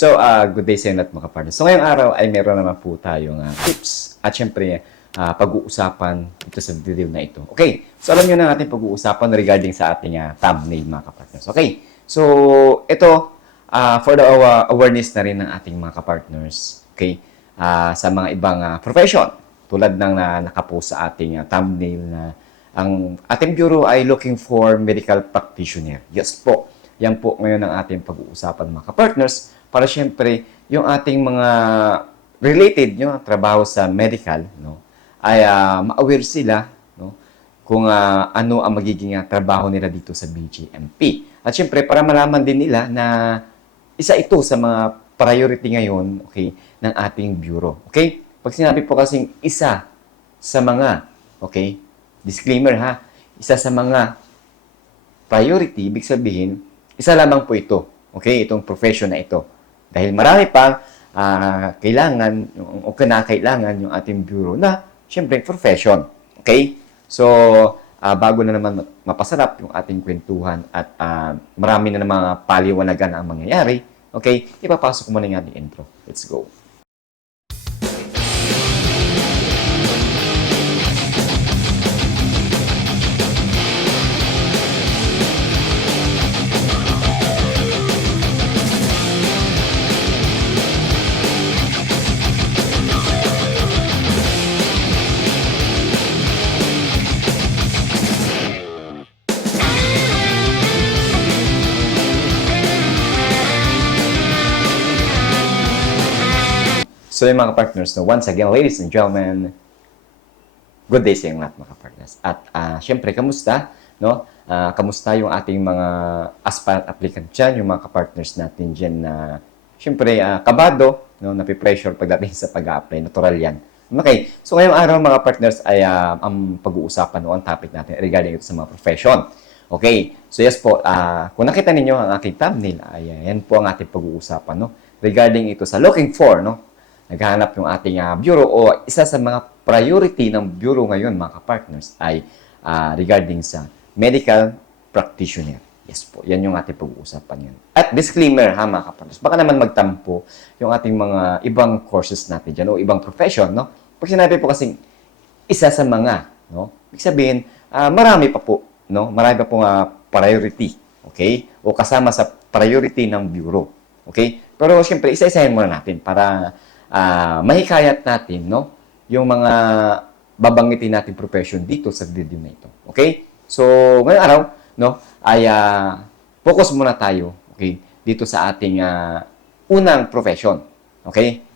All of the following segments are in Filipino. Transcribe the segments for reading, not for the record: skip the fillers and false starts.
Good day sa inyo lahat mga partners. So, ngayong araw ay meron naman po tayong tips at syempre pag-uusapan dito sa video na ito. Okay, so alam nyo na natin pag-uusapan regarding sa ating thumbnail mga kapartners. Okay, so ito for the awareness na rin ng ating mga kapartners. Okay, sa mga ibang profession tulad ng nakapost sa ating thumbnail na ang ating bureau ay looking for medical practitioner. Yes po, yan po ngayon ang ating pag-uusapan mga kapartners para syempre yung ating mga related nyo trabaho sa medical, no, ay ma-aware sila, no, kung ano ang magiging trabaho nila dito sa BGMP. At syempre para malaman din nila na isa ito sa mga priority ngayon, okay, ng ating bureau. Okay? Pag sinabi po kasing isa sa mga, okay, disclaimer ha, isa sa mga priority, ibig sabihin, isa lamang po ito, okay, itong profession na ito. Dahil marami pang kailangan o kinakailangan yung ating bureau na, syempre, profession. Okay? So, bago na naman mapasarap yung ating kwentuhan at marami na mga paliwanagan ang mangyayari, okay, ipapasok ko muna yung ating intro. Let's go. So yung mga partners, no, once again, ladies and gentlemen, good day sa inyong lahat mga partners. At syempre, kamusta? No? Kamusta yung ating mga aspirant applicant dyan, yung mga kapartners natin dyan na syempre, kabado, no, napipressure pagdating sa pag-a-apply. Natural yan. Okay, so ngayong araw mga partners ay ang pag-uusapan o ang topic natin regarding ito sa mga profession. Okay, so yes po, kung nakita ninyo ang aking thumbnail, ay yan po ang ating pag-uusapan, no? Regarding ito sa looking for, no? Naghahanap yung ating bureau o isa sa mga priority ng bureau ngayon, mga kapartners, ay regarding sa medical practitioner. Yes po, yan yung ating pag-uusapan yan. At disclaimer ha, mga kapartners, baka naman magtampo yung ating mga ibang courses natin dyan o ibang profession, no? Pag sinabi po kasing isa sa mga, no? Ibig sabihin, marami pa po, no? Marami pa pong priority, okay? O kasama sa priority ng bureau, okay? Pero siyempre, isa-isahin muna natin para mahikayat natin, no, yung mga babanggitin nating profession dito sa video na ito. Okay? So, ngayong araw, no, ay focus muna tayo, okay, dito sa ating unang profession. Okay?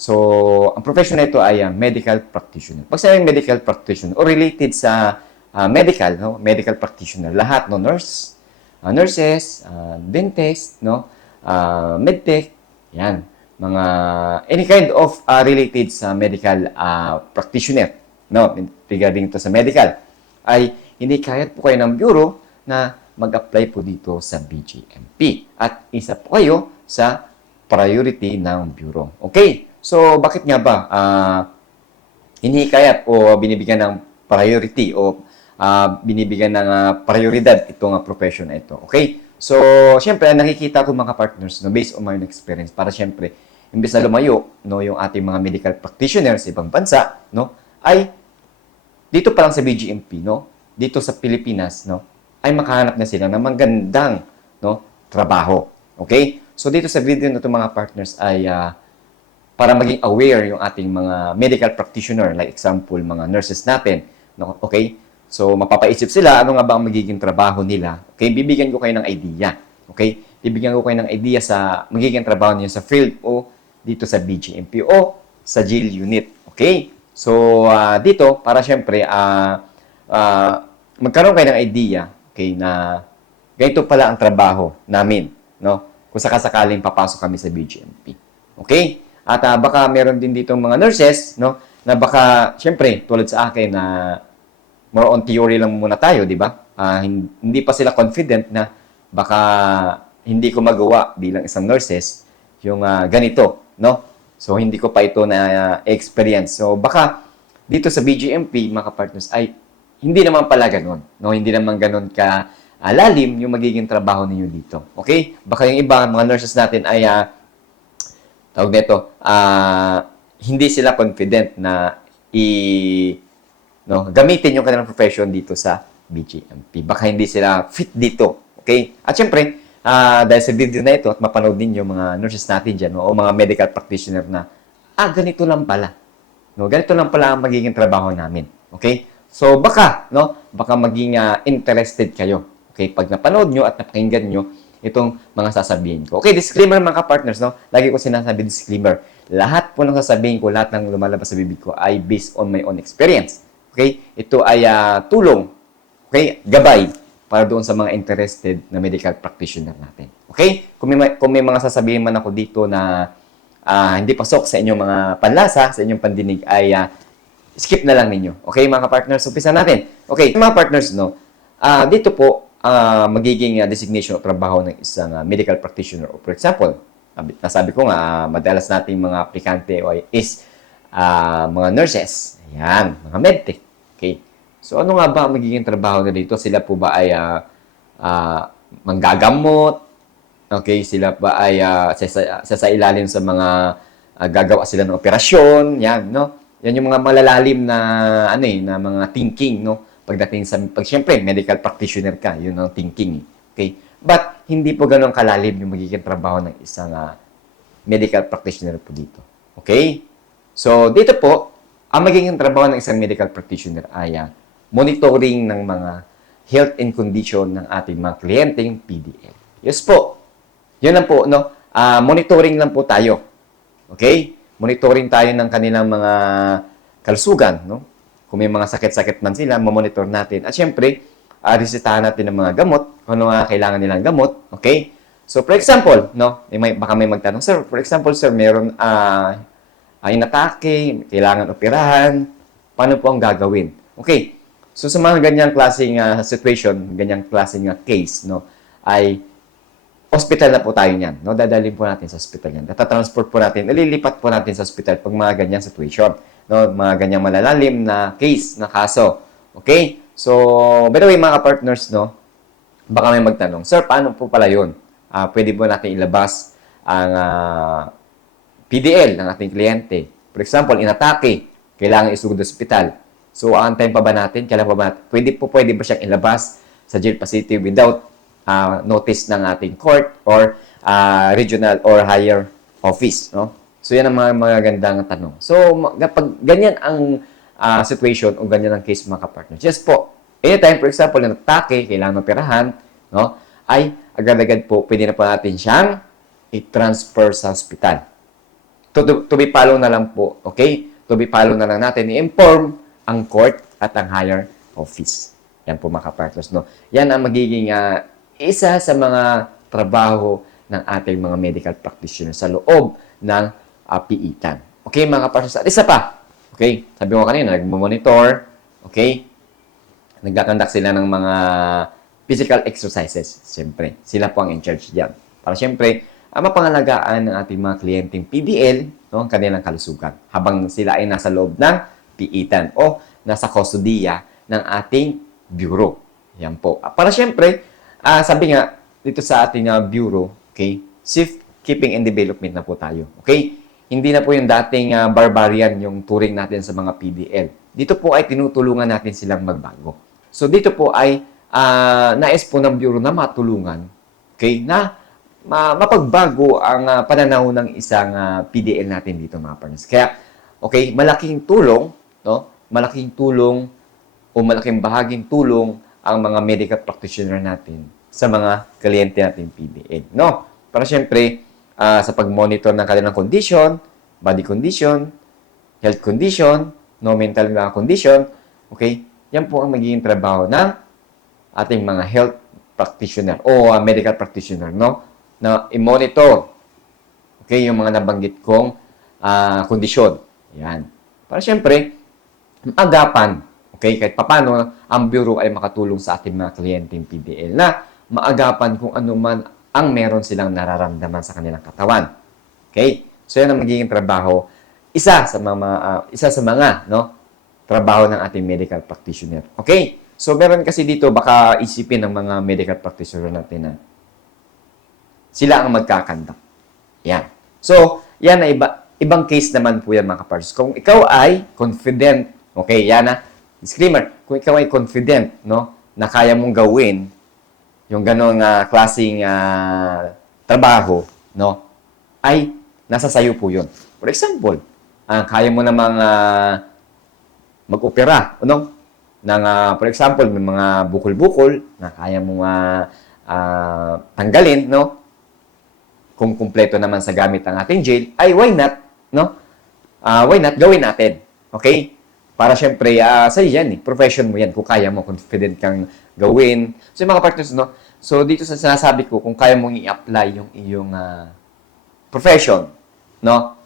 So, ang profession na ito ay medical practitioner. Pag sinabing medical practitioner o related sa medical, no, medical practitioner, lahat, no, nurses, dentist, no, medtech, yan, mga any kind of related sa medical practitioner, no, regarding to sa medical, ay hindi kayat po kayo ng bureau na mag-apply po dito sa BGMP. At isa po kayo sa priority ng bureau. Okay? So, bakit nga ba hindi kayat o binibigyan ng priority o binibigyan ng prioridad itong profession na ito? Okay? So, syempre, nakikita ko mga partners, no, based on my own experience, para syempre, imbes na lumayo, no, yung ating mga medical practitioners sa ibang bansa, no, ay dito pa lang sa BGMP, no, dito sa Pilipinas, no, ay makahanap na sila ng magandang, no, trabaho. Okay? So, dito sa video na ito mga partners ay para maging aware yung ating mga medical practitioner, like example, mga nurses natin, no, okay? So, mapapaisip sila, ano nga ba ang magiging trabaho nila? Okay? Bibigyan ko kayo ng idea. Okay? Bibigyan ko kayo ng idea sa magiging trabaho niyo sa field o dito sa BGMP o sa jail unit. Okay? So, dito, para syempre, magkaroon kayo ng idea, okay, na ganito pala ang trabaho namin, no? Kung sakasakaling papasok kami sa BGMP. Okay? At baka meron din dito mga nurses, no? Na baka, syempre, tulad sa akin na more on theory lang muna tayo, di ba? Hindi pa sila confident na baka hindi ko magawa bilang isang nurses yung ganito, no? So, hindi ko pa ito na experience. So, baka dito sa BGMP, mga partners, ay hindi naman pala ganun, no? Hindi naman ganun ka lalim yung magiging trabaho ninyo dito. Okay? Baka yung iba, mga nurses natin ay tawag nito, hindi sila confident na gamitin yung kanilang profession dito sa BGMP. Baka hindi sila fit dito. Okay? At syempre, dahil sa video na ito at mapanood ninyo mga nurses natin dyan, no, o mga medical practitioner na, ganito lang pala. No, ganito lang pala ang magiging trabaho namin. Okay? So, baka maging interested kayo. Okay? Pag napanood nyo at napakinggan nyo itong mga sasabihin ko. Okay, disclaimer mga partners, no? Lagi ko sinasabi disclaimer. Lahat po ng sasabihin ko, lahat ng lumalabas sa bibig ko ay based on my own experience. Okay? Ito ay tulong. Okay? Gabay para doon sa mga interested na medical practitioner natin. Okay? Kung may mga sasabihin man ako dito na hindi pasok sa inyong mga panlasa, sa inyong pandinig, ay skip na lang ninyo. Okay, mga partners, umpisa natin. Okay, mga partners, no, dito po, magiging designation o trabaho ng isang medical practitioner. For example, nasabi ko nga, madalas nating mga aplikante is mga nurses. Ayan, mga medtech. Okay. So, ano nga ba ang magiging trabaho na dito? Sila po ba ay manggagamot? Okay, sila ba ay sa ilalim sa mga gagawa sila ng operasyon? Yan, no? Yan yung mga malalalim na na mga thinking, no? Pagdating sa syempre, medical practitioner ka, yun ang thinking. Okay? But hindi po ganoon kalalim yung magiging trabaho ng isang medical practitioner po dito. Okay? So, dito po, ang magiging trabaho ng isang medical practitioner ay monitoring ng mga health and condition ng ating mga kliyenteng PDL. Yes po. Yun lang po, no? Monitoring lang po tayo. Okay? Monitoring tayo ng kanilang mga kalusugan, no? Kung may mga sakit-sakit man sila, mamonitor natin. At syempre, resetahan natin ng mga gamot, kung ano nga kailangan nilang gamot. Okay? So, for example, no? Baka may magtanong, sir, for example, sir, meron inatake, kailangan operahan, paano po ang gagawin? Okay. So, sa mga ganyang klaseng situation, ganyang klaseng case, no, ay hospital na po tayo niyan. No? Dadalhin po natin sa hospital yan. Tatatransport po natin, ililipat po natin sa hospital pag mga ganyang situation. No? Mga ganyang malalalim na case, na kaso. Okay? So, by the way, mga partners, no, baka may magtanong, sir, paano po pala yun? Pwede po natin ilabas ang PDL ng ating kliyente. For example, inatake, kailangan isugod sa hospital. So, aantayin pa ba natin? Kailan pa ba natin? Pwede ba siyang ilabas sa jail facility without notice ng ating court or regional or higher office, no? So, yan ang mga magagandang tanong. So, kapag ganyan ang situation o ganyan ang case mga kapartners, yes po, anytime, for example, na atake, kailangan operahan, no? Ay, agad-agad po, pwede na po natin siyang i-transfer sa hospital. To be follow na lang po, okay? To be follow na lang natin, i-inform ang court at ang higher office. Yan po mga kapartners, no? Yan ang magiging isa sa mga trabaho ng ating mga medical practitioner sa loob ng piitan. Okay, mga kapartners? At isa pa, okay? Sabi ko kanina, nag-monitor, okay? Nagkakandak sila ng mga physical exercises. Siyempre, sila po ang in charge diyan. Para siyempre, mapangalagaan ng ating mga kliyenteng PDL, no, ang kanilang kalusugan habang sila ay nasa loob ng piitan o nasa kustodiya ng ating bureau. Yan po. Para siyempre, sabi nga, dito sa ating bureau, okay, safekeeping and development na po tayo. Okay? Hindi na po yung dating barbarian yung turing natin sa mga PDL. Dito po ay tinutulungan natin silang magbago. So, dito po ay nais po ng bureau na matulungan, okay, na mapagbago ang pananaw ng isang PDL natin dito, mga partners. Kaya, okay, malaking tulong, no? Malaking tulong o malaking bahaging tulong ang mga medical practitioner natin sa mga kliyente natin PDL, no? Para siyempre, sa pag-monitor ng kanilang condition, body condition, health condition, no, mental condition, okay? Yan po ang magiging trabaho ng ating mga health practitioner o medical practitioner, no? Na i-monitor, okay, yung mga nabanggit kong kondisyon. Yan. Para siyempre, agapan, okay, kahit papano, ang bureau ay makatulong sa ating mga kliyenteng PDL na maagapan kung ano man ang meron silang nararamdaman sa kanilang katawan. Okay? So, yan ang magiging trabaho. Isa sa mga, no, trabaho ng ating medical practitioner. Okay? So, meron kasi dito, baka isipin ng mga medical practitioner natin na sila ang magkakandak. Yan. So, yan na ibang case naman po yan mga kapartners. Kung ikaw ay confident, okay, yan na, disclaimer, kung ikaw ay confident, no, na kaya mong gawin yung ganong klaseng trabaho, no, ay nasa sayo po yun. For example, kaya mo namang mag-opera, ano, ng, for example, may mga bukol-bukol na kaya mong tanggalin, no, kung kumpleto naman sa gamit ang ating gel, ay why not, no? Why not gawin natin? Okay? Para syempre, sa'yo yan, profession mo yan, kung kaya mo, confident kang gawin. So, yung mga partners, no? So, dito sa sinasabi ko, kung kaya mong i-apply yung iyong profession, no?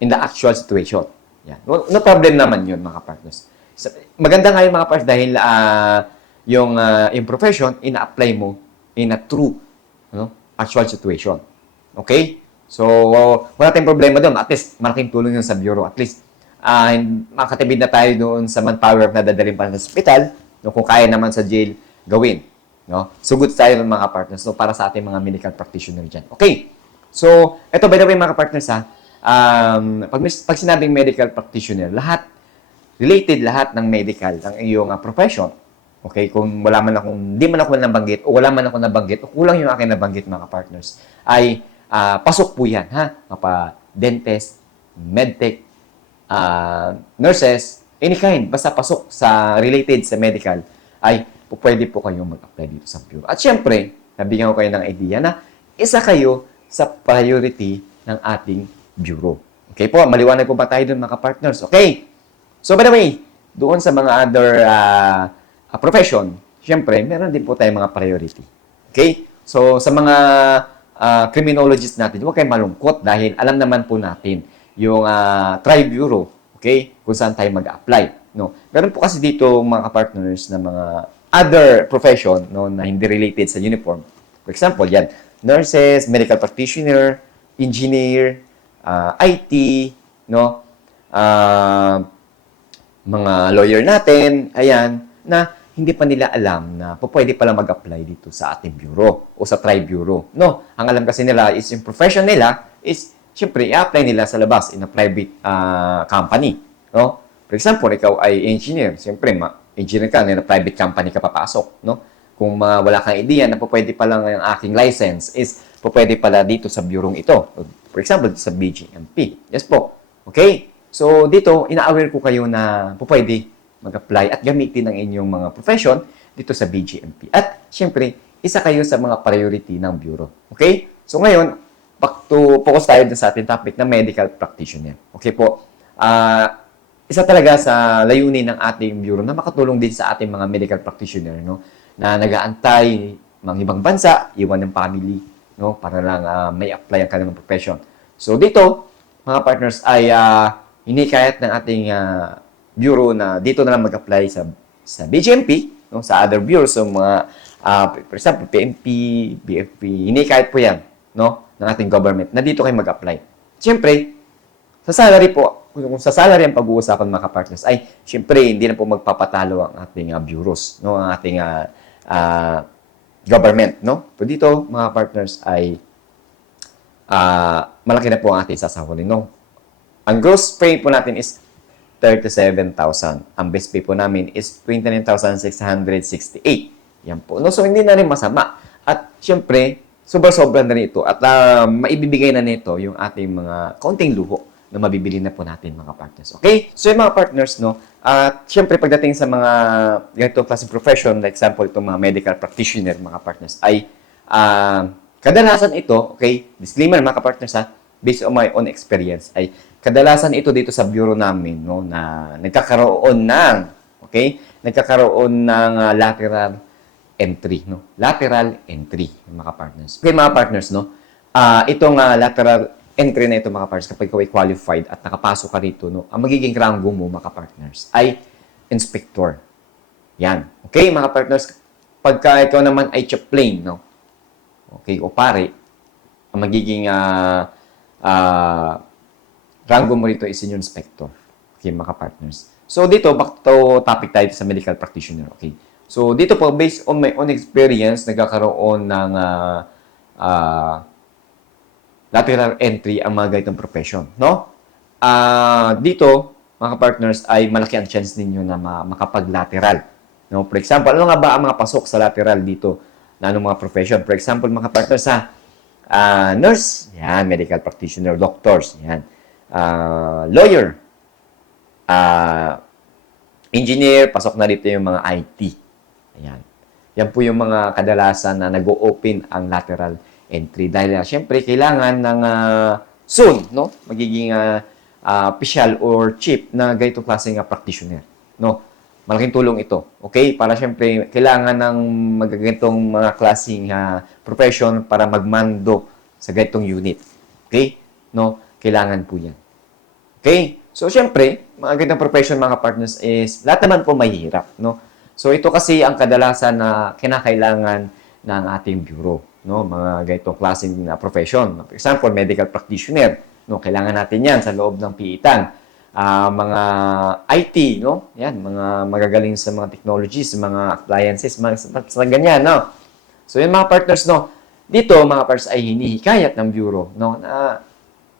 In the actual situation. Yan. No problem naman yun, mga partners. Maganda nga yung mga partners dahil yung profession, ina-apply mo in a true, no, actual situation. Okay? So, wala tayong problema doon. At least, malaking tulong yun sa bureau. At least, makatibid na tayo doon sa manpower na dadalhin pa sa hospital, no, kung kaya naman sa jail, gawin. No? So, good tayo ng mga partners, no, para sa ating mga medical practitioner dyan. Okay? So, ito, by the way, mga partners, pag sinabing medical practitioner, related lahat ng medical, ng iyong profession. Okay? Kung wala man akong, hindi man ako nabanggit, o wala man ako nabanggit, o kulang yung aking nabanggit, mga partners, ay pasok po yan, ha? Dentist, medtech, nurses, any kind, basta pasok sa related sa medical, ay pwede po kayong mag-apply dito sa bureau. At syempre, nabigyan ko kayo ng idea na isa kayo sa priority ng ating bureau. Okay po, maliwanag po ba tayo doon mga partners? Okay. So by the way, doon sa mga other profession, syempre, meron din po tayong mga priority. Okay? So sa mga criminologist natin, huwag kayong malungkot dahil alam naman po natin yung tri-bureau, okay, kung saan tayo mag-apply. No? Meron po kasi dito mga partners na mga other profession, no, na hindi related sa uniform. For example, yan, nurses, medical practitioner, engineer, IT, no, mga lawyer natin, ayan, na hindi pa nila alam na pwede pala mag-apply dito sa ating bureau o sa tri-bureau. No, ang alam kasi nila is yung profession nila is, syempre, i-apply nila sa labas in a private company. No? For example, ikaw ay engineer. Syempre, engineer ka, in a private company ka papasok. No? Kung wala kang idea na pwede pala ang aking license is pwede pala dito sa bureau ito. For example, sa BGMP. Yes po. Okay? So, dito, ina-aware ko kayo na pwede mag-apply at gamitin ang inyong mga profession dito sa BGMP. At, syempre, isa kayo sa mga priority ng bureau. Okay? So, ngayon, back to focus tayo sa ating topic na medical practitioner. Okay po? Isa talaga sa layunin ng ating bureau na makatulong din sa ating mga medical practitioner, no? Na nag-aantay ng ibang bansa, iwan ng family, no? Para lang may apply ang kanilang profession. So, dito, mga partners, ay hinikayat ng ating bureau na dito na lang mag-apply sa BGMP, no? Sa other bureaus, so mga, for example, PNP, BFP, hinikayat po yan, no? Ng ating government, na dito kayo mag-apply. Siyempre, sa salary po, kung sa salary ang pag-uusapan mga partners, ay siyempre, hindi na po magpapatalo ang ating bureaus, no? Ang ating government, no? So dito, mga partners, ay malaki na po ang ating sasahurin, no? Ang gross pay po natin is 37,000. Ang base pay po namin is 29,668. Yan po. No? So, hindi na rin masama. At, syempre, sobra-sobra na rin ito. At maibibigay na nito yung ating mga kaunting luho na mabibili na po natin, mga partners. Okay? So, yung mga partners, no? At, syempre, pagdating sa mga ganitong klaseng profession, like example, itong mga medical practitioner, mga partners, ay kadalasan ito, okay? Disclaimer, mga partners, ha? Based on my own experience, ay kadalasan ito dito sa bureau namin, no, na nagkakaroon ng lateral entry, no? Lateral entry, mga partners. Okay, mga partners, no? Itong lateral entry na ito, mga partners, kapag ikaw ay qualified at nakapasok ka rito, no, ang magiging rango mo, mga partners, ay inspector. Yan. Okay, mga partners, pagka ikaw naman ay chaplain, no? Okay, o pare, ang magiging rango mo rito is senior inspector. Okay, mga partners. So, dito, back to topic tayo sa medical practitioner. Okay. So, dito po, based on my own experience, nagkakaroon ng lateral entry ang mga ganitong profession, no? Dito, mga partners, ay malaki ang chance ninyo na makapag-lateral. No? For example, ano nga ba ang mga pasok sa lateral dito na anong mga profession? For example, mga partners, nurse, yan, medical practitioner, doctors, yan. Lawyer, engineer, pasok na dito yung mga IT. Ayan. Yan po yung mga kadalasan na nag-o-open ang lateral entry. Dahil, syempre, kailangan ng soon, no? Magiging official or chief na ganitong klaseng practitioner. No? Malaking tulong ito. Okay? Para syempre, kailangan ng magagantong mga klaseng profession para magmando sa ganitong unit. Okay? No? Kailangan po yan. Okay? So, syempre, mga ganitong profession, mga partners, is lahat naman po mahirap. No? So, ito kasi ang kadalasan na kinakailangan ng ating bureau. No? Mga ganitong klaseng profession. For example, medical practitioner. No, kailangan natin 'yan sa loob ng piitan. Mga IT, no? Yan, mga magagaling sa mga technologies, mga appliances, mga ganyan, no? So, yung mga partners, no? Dito, mga partners ay hinihikayat ng bureau, no? Na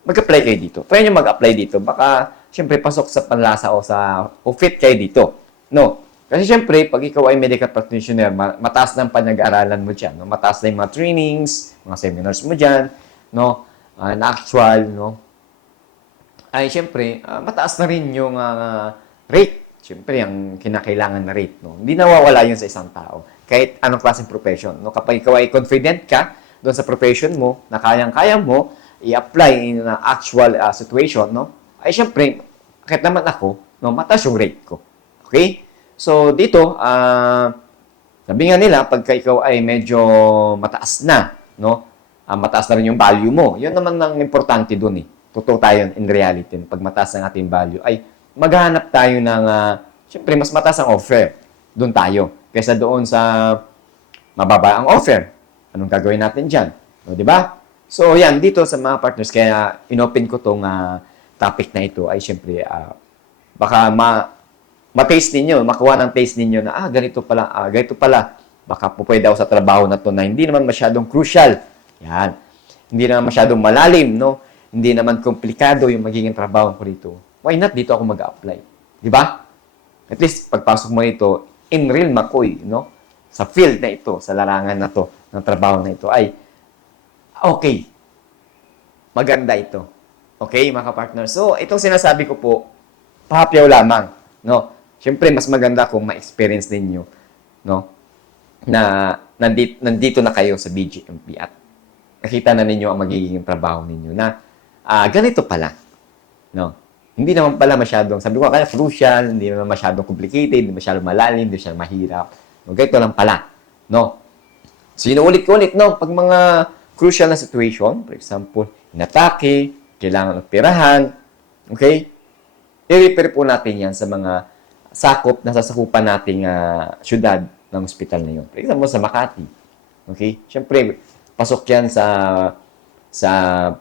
mag-apply kayo dito. Try nyo mag-apply dito. Baka, syempre, pasok sa panlasa o fit kayo dito. No? Kasi, syempre, pag ikaw ay medical practitioner, mataas ng panag-aaralan mo dyan. No? Mataas na yung mga trainings, mga seminars mo dyan, no? Na actual, no? Ay, syempre, mataas na rin yung rate. Syempre, ang kinakailangan na rate, no? Hindi nawawala yun sa isang tao. Kahit anong klaseng profession, no? Kapag ikaw ay confident ka doon sa profession mo, na kayang-kaya mo, i-apply in an actual situation, no? Ay, syempre, kahit naman ako, no? Mataas yung rate ko. Okay? So, dito, sabi nga nila, pagka ikaw ay medyo mataas na, no? Mataas na rin yung value mo. Yun naman ang importante dun eh. Totoo tayo in reality. Pag mataas ang ating value, ay maghahanap tayo ng, syempre, mas mataas ang offer. Doon tayo. Kaysa doon sa mababa ang offer. Anong gagawin natin dyan? No, di ba? So, yan, dito sa mga partners, kaya inopen ko tong topic na ito, ay syempre, baka ma-taste ninyo, makuha ng taste ninyo na, ganito pala. Baka po pwede ako sa trabaho na to na hindi naman masyadong crucial. Yan. Hindi naman masyadong malalim, no? Hindi naman komplikado yung magiging trabaho ko dito. Why not dito ako mag-apply? Di ba? At least, pagpasok mo ito, in real makoy, no? Sa field na ito, sa larangan na to, ng trabaho na ito, ay, okay. Maganda ito. Okay, mga partner. So, itong sinasabi ko po, pahapyaw lamang, no? Siyempre, mas maganda kung ma-experience ninyo, no? Na nandito na kayo sa BGMP at nakita na ninyo ang magiging trabaho ninyo na ganito pala. No? Hindi naman pala masyadong, sabi ko kaya crucial, hindi naman masyadong complicated, hindi masyadong malalim, hindi masyadong mahirap. No? Ganito lang pala. No? So, inuulit ko ulit, no? Pag mga crucial na situation, for example, inatake, kailangan operahan, okay? I-repair po natin yan sa mga sakop na sasakupan nating syudad ng ospital na yun. For example, sa Makati. Okay? Siyempre, pasok yan sa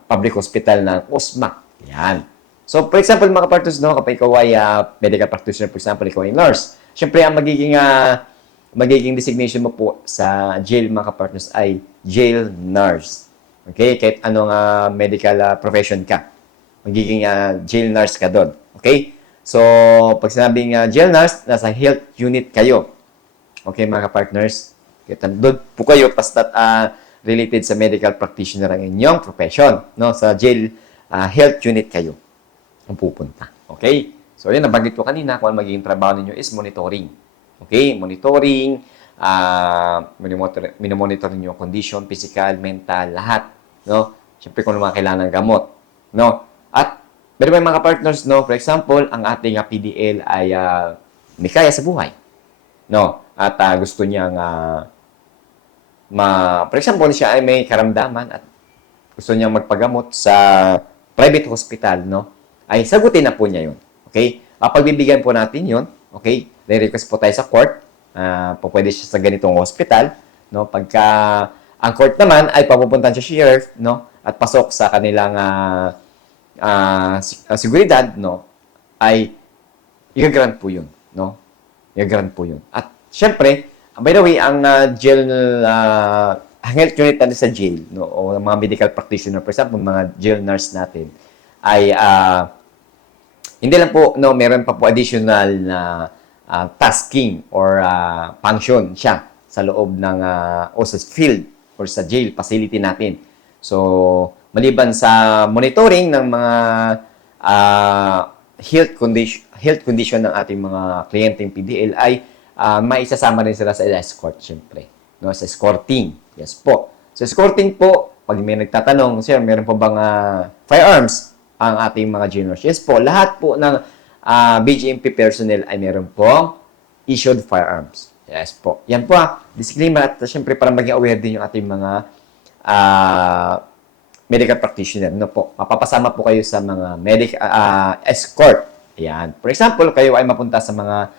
public hospital ng OSMA. Yan. So, for example, mga partners, no, kapag ikaw ay medical practitioner, for example, ikaw ay nurse, siyempre, ang magiging designation mo po sa jail, mga partners, ay jail nurse. Okay? Kahit anong medical profession ka, magiging jail nurse ka doon. Okay? So, pag sinabing jail nurse, nasa health unit kayo. Okay, mga partners? Doon po kayo, basta related sa medical practitioner ang inyong profession. No? Sa jail health unit kayo ang pupunta. Okay? So, yun, nabanggit ko kanina kung ang magiging trabaho ninyo is monitoring. Okay? Monitoring, minomonitor ninyo condition, physical, mental, lahat. No? Siyempre, kung mga kailangan ng gamot. No? At, pero may mga partners, no? For example, ang ating PDL ay may kaya sa buhay. No? At gusto niyang for example, siya ay may karamdaman at gusto niyang magpagamot sa private hospital, no? Ay sagutin na po niya 'yon. Okay? Pagbibigyan po natin 'yon, okay? Re-request po tayo sa court. Pwede siya sa ganitong hospital, no? Pagka ang court naman ay papupuntahan sa sheriff, no? At pasok sa kanilang seguridad, no? Ay i-grant po 'yun, no? I-grant po 'yun. At syempre, by the way, ang jail health unit natin sa jail, no, o mga medical practitioner, for example, mga jail nurse natin, ay hindi lang po, no, meron pa po additional na tasking or function siya sa loob ng o sa field or sa jail facility natin. So, maliban sa monitoring ng mga health condition ng ating mga kliyenteng PDL ay maisasama rin sila sa escort, syempre. No, sa escorting. Yes po. Sa escorting po, pag may nagtatanong, sir, meron po bang firearms ang ating mga juniors? Yes po. Lahat po ng BGMP personnel ay meron po issued firearms. Yes po. Yan po disclaimer at syempre para maging aware din yung ating mga medical practitioner. No po. Mapapasama po kayo sa mga escort. Ayan. For example, kayo ay mapunta sa mga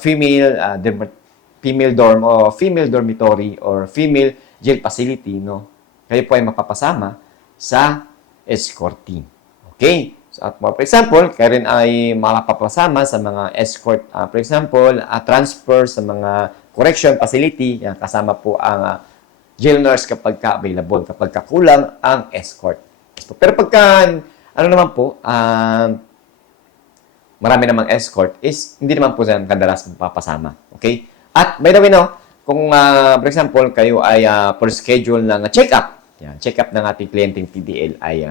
female dorm o female dormitory or female jail facility, no? Kayo po ay mapapasama sa escorting. Okay? So, at for example, kayo rin ay mapapasama sa mga escort, for example, transfer sa mga correction facility, yan, kasama po ang jail nurse kapag ka-available, kapag kakulang ang escort. Pero pagka, ano naman po, marami namang escort is hindi naman po sila kadalas mapapasama. Okay? At by the way, no, kung for example, kayo ay for schedule ng check-up, yan, check-up ng ating kliyenteng PDL ay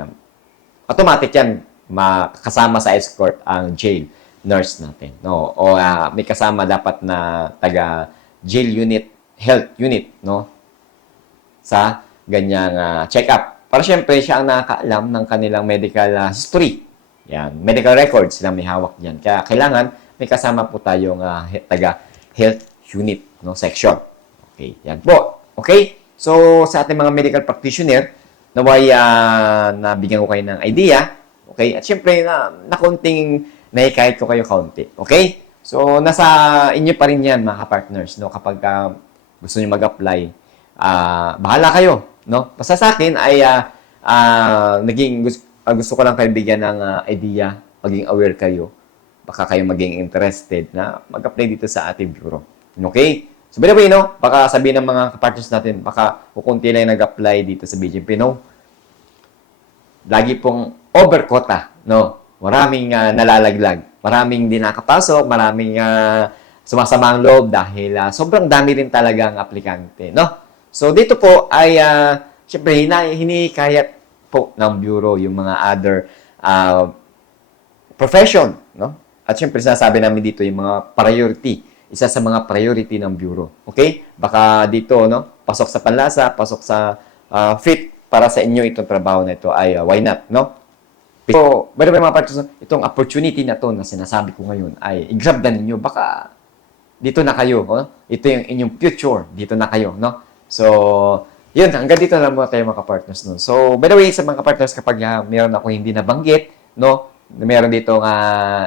automatic yan, makasama sa escort ang jail nurse natin. No? O may kasama dapat na taga jail unit, health unit, no? Sa ganyang check-up. Para syempre, siya ang nakakaalam ng kanilang medical history. Yan, medical records sila may hawak diyan. Kaya kailangan may kasama po tayong taga health unit, no, section. Okay, yan po. Okay? So sa ating mga medical practitioner, naway nabigyan ko kayo ng idea. Okay? At syempre na konting nahikayat ko kayo kaunti. Okay? So nasa inyo pa rin 'yan mga partners, no, kapag gusto niyo mag-apply, bahala kayo, no? Basta sa akin ay gusto ko lang kayo bigyan ng idea, maging aware kayo. Baka kayo maging interested na mag-apply dito sa ating bureau. Okay? So, by the way, no, baka sabihin ng mga partners natin, baka kukunti lang nag-apply dito sa BGMP, no? Lagi pong overquota, no? Maraming nalalaglag. Maraming di nakapasok, maraming sumasama ang loob dahil sobrang dami rin talaga ang aplikante, no? So, dito po ay, syempre, hinikayat po ng bureau yung mga other profession, no? At syempre, sinasabi namin dito yung mga priority. Isa sa mga priority ng bureau. Okay? Baka dito, no? Pasok sa panlasa, pasok sa fit para sa inyo itong trabaho na ito ay why not, no? So, by the way, mga partners, itong opportunity na to na sinasabi ko ngayon ay i-grab na ninyo. Baka dito na kayo, no? Ito yung inyong future. Dito na kayo, no? So, yun, hanggang dito na muna tayo mga partners, no? So, by the way, sa mga partners, kapag meron ako hindi nabanggit, no? Meron dito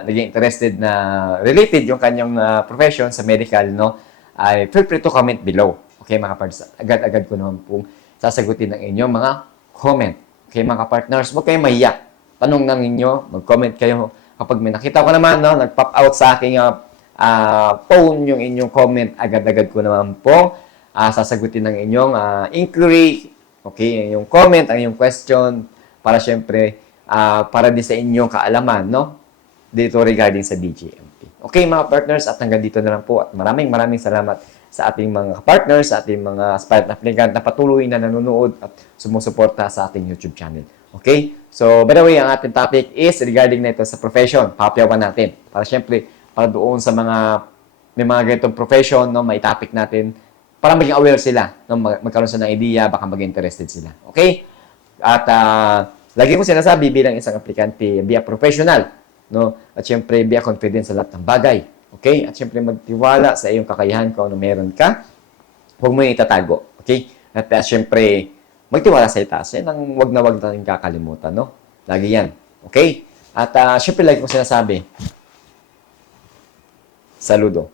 naging interested na related yung kanyang profession sa medical, no? Ay feel free to comment below. Okay, mga partners, agad-agad ko naman pong sasagutin ng inyong mga comment. Okay, mga partners, huwag kayong mahiya. Tanong ng inyo, mag-comment kayo. Kapag may nakita ko naman, no, nag-pop out sa aking phone yung inyong comment, agad-agad ko naman pong sasagutin ng inyong inquiry, okay, yung comment, ang inyong question, para syempre, para din sa inyong kaalaman, no? Dito regarding sa BGMP. Okay, mga partners, at hanggang dito na lang po. At maraming salamat sa ating mga partners, sa ating mga aspirant applicant na patuloy na nanonood at sumusuporta sa ating YouTube channel. Okay? So, by the way, ang ating topic is regarding na ito sa profession. Papayawan natin. Para syempre, para doon sa may mga ganitong profession, no, may topic natin, para maging aware sila, no, magkaroon sila ng idea, baka maging interested sila. Okay? At, lagi ko sinasabi bilang isang aplikante, be a professional, no? At syempre, be a confident sa lahat ng bagay. Okay? At syempre, magtiwala sa iyong kakayahan kung ano meron ka. Huwag mo yung itatago. Okay? At syempre, magtiwala sa itaas. Yan ang wag na wag natin kakalimutan, no? Lagi yan. Okay? At syempre, lagi ko sinasabi, saludo.